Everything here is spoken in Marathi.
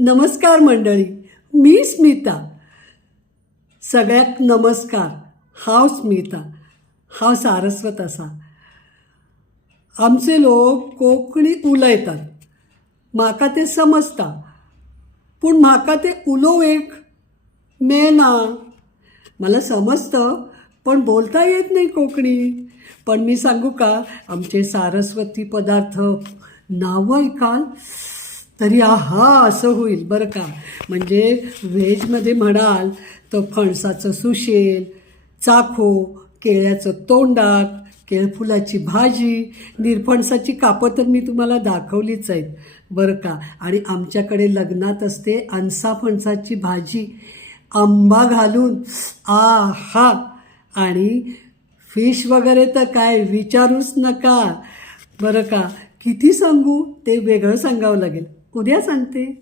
नमस्कार मंडळी मी स्मिता. सगळ्यात नमस्कार. हाव स्मिता. हाव सारस्वत असा. आमचे लोक कोंकणी उलयतात. म्हाका ते समजता. पूण म्हाका ते उलोवंक मेळना. मला समजतं पण बोलता येत नाही कोकणी. पण मी सांगू का आमचे सारस्वती पदार्थ नावं ऐकाल? तरी आहा असं होईल. बरं का? म्हणजे व्हेजमध्ये म्हणाल तर फणसाचं सुशेल चाखो केळ्याचं तोंडाक केळफुलाची भाजी निरफणसाची कापं तर मी तुम्हाला दाखवलीच आहेत. बरं का? आणि आमच्याकडे लग्नात असते अनसा फणसाची भाजी. आंबा घालून आ हा आणि फिश वगैरे तर काय विचारूच नका. बरं का? किती सांगू? ते वेगळं सांगावं लागेल. उद्या सांगते.